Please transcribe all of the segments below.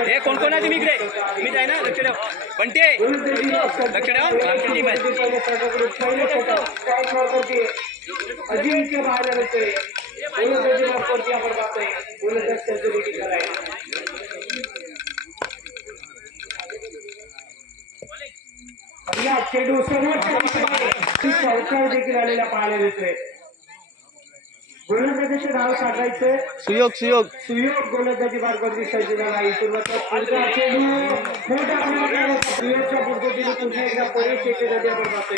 हे कोण कोण आहे तुम्ही इकडे तुम्ही आहे ना लक्ष ठेव बंटे लक्ष ठेव आमची टीम आहे अजिंक्य बाहेर येते गोलंदाजी वापरती आपण पाहतोय गोलंदाज सर्जरी करायला या चेंडू समोरच्या दिशेने चौकार देखील आलेला पाहायला मिळतोय गोलंदाजाचे नाव सांगायचं सुयोग सुयोग सुयोग गोलंदाजी मार्गावरती सज्जनाला इतुरचा पुढचा चेंडू मोठ्या प्रमाणात सुयोगच्या पद्धतीने पुन्हा एकदा परेश येथे नदी आपण पाहतोय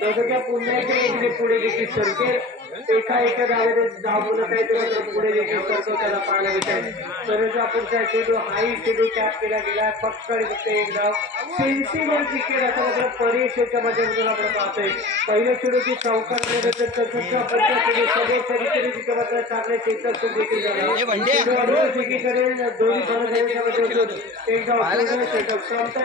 जसं पुण्याचे इकडे पुढे देखील सरते एका एका जागेवर दाबून काही पुढे देखील सरतो त्याला पाहायला येत सरजापूरचा चेंडू हाही चेंडू टॅप केला गेला. पक्कड घेते एक धाव. सेन्सिबल क्रिकेट असं मात्र परीक्षेच्या माध्यमातून आपण पाहतोय. पहिलं चेंडू की चौकार मिळत चतुर्थ तिथे मात्र चांगले चेतक देखील झाले. दोन्ही संघ एक धाव क्षमता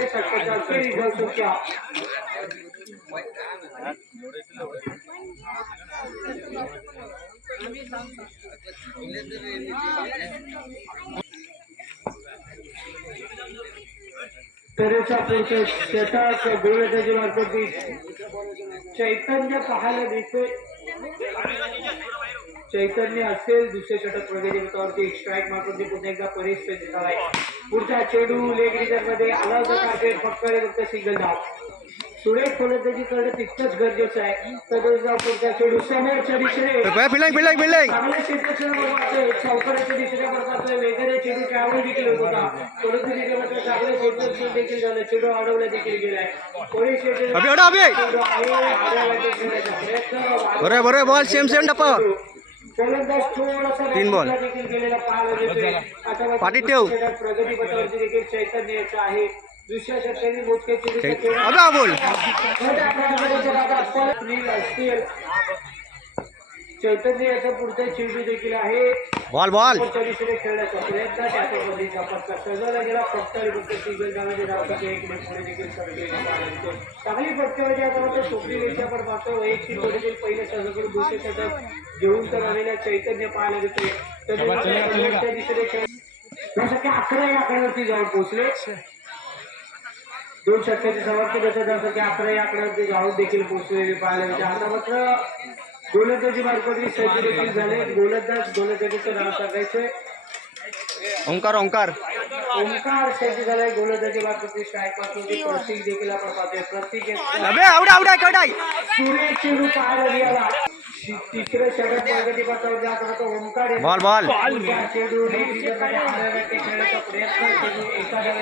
गोलंदाजी मार्फत चैतन्य पाहायला मिळतोय चैतन्य असेल, दुसरे षटक प्रगती एक स्ट्राईक चेंडू लेग रिजन मध्ये आला होता टार्गेट फक्त फक्त सिंगल धाव. सुरेश फलंदाजीकडे तितकंच गरजेचं आहे. समोरच्या दिशेने. चेडू ट्रॅव्हल देखील होत होता बॉल सेम सेम टप्पा तीन बॉल. पाठी ठेव. प्रगती पथावरती देखील चैतन्य आहे. दादा बोल. चैतन्य याचा पुढचा चेंडू देखील आहे. Ball ball. खेळण्याचा प्रयत्न फक्त एक चांगली फटकारी आता सोपरी पण मात्र वैयक्तिक देखील पहिले सजाकडून दुसरे षटक घेऊन तर आलेल्या चैतन्य पाहायला मिळते तर दिशेने खेळ अकरा या आकड्यावरती जाऊन पोहोचले. दोन षटकाचे समाप्त जसं जसं की अकरा या आकड्यावरती जाऊन देखील पोहोचलेले पाहायला मिळते आता मात्र गोलंदाजी मार्फत सज्ज देखील झाले गोलंदाज गोलंदाजीचं नाव सांगायचंय ओंकार ओंकार ओंकार मार्फत प्रतीक देखील आपण पाहतोय प्रतीक. अबे आवडा आवडा कडाई सूर्य चेंडू पाहायला मिळाला तिसरं षटक प्रगती मात्र ओंकार. बॉल बॉल चेंडू खेळण्याचा प्रयत्न चेंडू. चांगली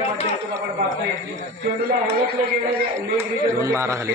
माध्यमातून आपण पाहतोय चेंडूला ओळखलं गेलं लेग रिजन दोन बारा झाले.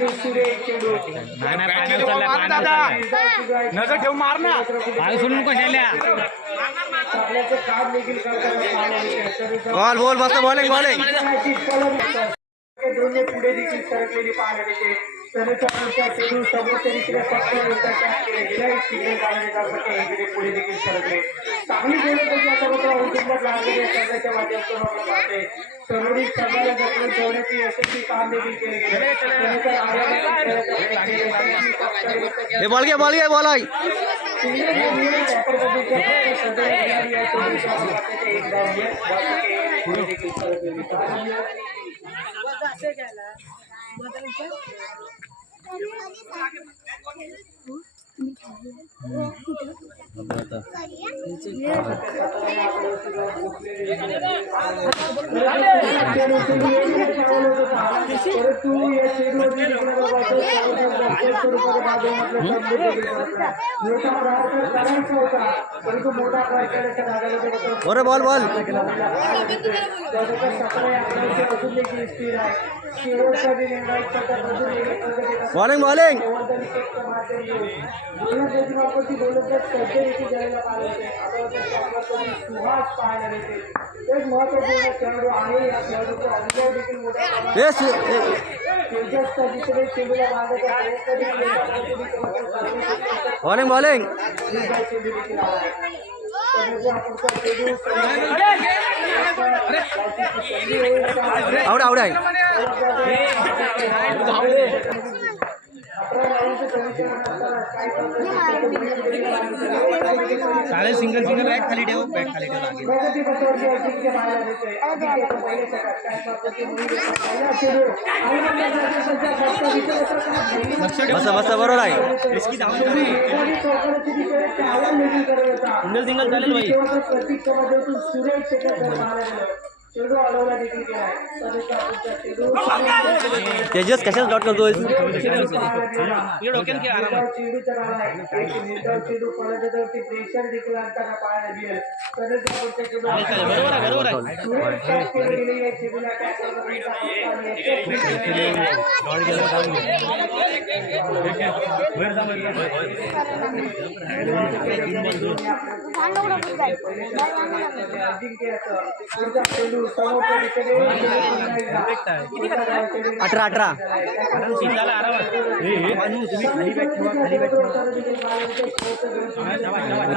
नाही नाही पाणी उचलला पाणी नजर ठेवून मार ना. पाणी सोडून नको शेल्या. Ball bowling bowling. पुढे देखील सरकलेली पाहण्यात येते केले गेले इकडे पुढे देखील सरकले चांगली लागलेली करण्याच्या माध्यमातून आपण ठेवण्याचे यशस्वी काम देखील केले गेले. हे बॉल घे बॉल घे बॉल आहे सिंगल घेऊन वापर पद्धतीच्या फक्त सदर खेळाडू या चेंडूचा वापराचे एक धाव घे. बाकी ये शेडमध्ये प्रयत्नाच्या भागामध्ये बरं बॉल बॉल। बॉलिंग बॉलिंग महत्वपूर्ण বলিং বলিং আউট আউট सारे सिंगल सिंगल बॅग खाली ठेव बॅग खाली ठेव लागेल. बसा बसा बरोबर आहे. सिंगल सिंगल चालेल भाई हो, हो. तेजस कशाच डॉट करतोय ये डोक्यात घे आरामात चेंडू तर आलाय एक निर्धाव चेंडू फलंदाजावरती प्रेशर देखील आणताना पाहायला मिळेल सध्याचा पुढचा चेंडू बरोबर आहे बरोबर आहे. चेंडूला टॅच करण्याचा अठरा अठरा.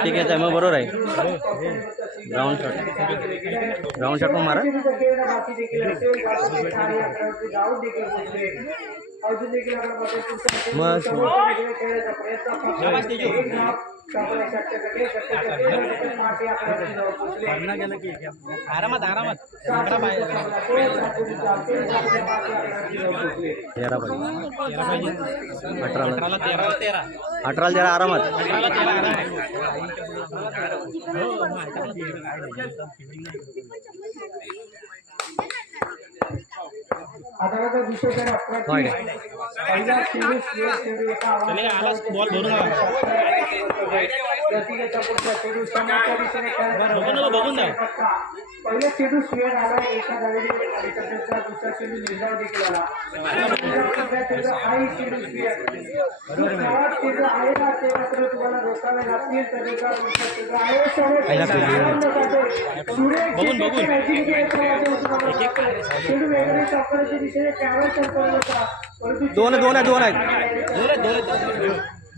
ठीक आहे मग बरोबर आहे. ग्राउंड शॉट ग्राउंड शॉट पण मारा. बाकी गेलं आरामात आरामात तेरा पाहिजे अठराला तेरा तेरा अठराला तेरा आरामात अठराला तेरा आरामात আদালত বিষয় করে আপনারা হয় না। চলে আলাস বল ধরুন। पहिला चेडू शिवाय आला एका चेडू निर्धाव देखील आला आहे ना तुम्हाला रोखावे लागतील तर चेडू वेगळे दिशेने त्यावेळेस दोन दोन आहे दोन आहेत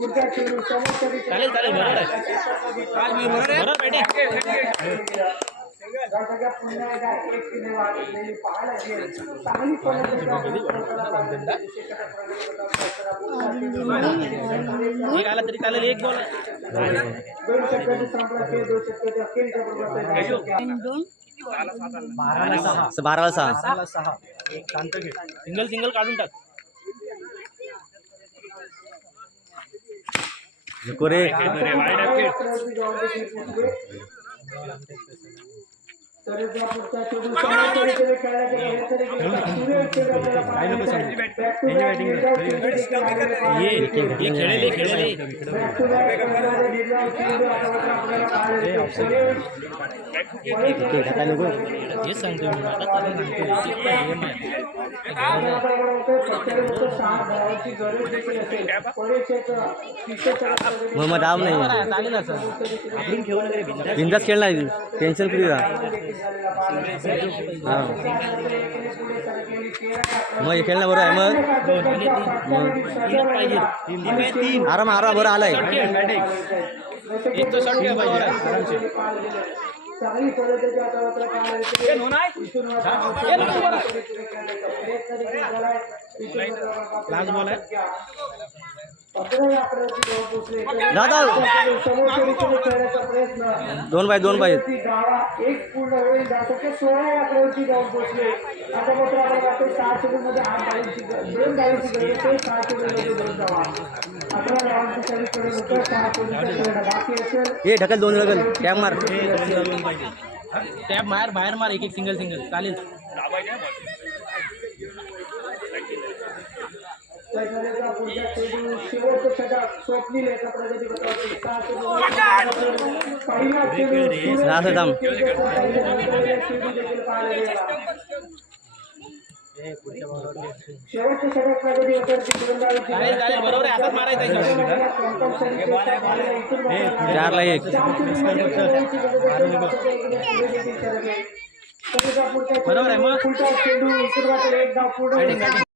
चालेल बरोबर आहे एक आला तरी चालेल बॉल बाराला सहा बाराला सिंगल सिंगल काढून टाक করে रे ये ये खेळले खेळले काय नको हेच सांगतो मी गेम आहे मग मग दाम नाही बिंदास. खेळ नाही टेन्शन फ्री राहा। हा मग हे खेळणं बरोबर आहे मग? आराम आराम बरं आलाय. लास्ट बॉल आहे दादा. दोन बाय दोन असेल हे ढकल दोन ढकल. टॅप मार. टॅप बाहेर बाहेर मार एक एक सिंगल सिंगल चालेल पैठणीचा पुढचा चेंडू शेवटचं षटक स्वप्नील एका प्रगतीपत्रावरती सहा चेंडू पहिला एक धाव पूर्ण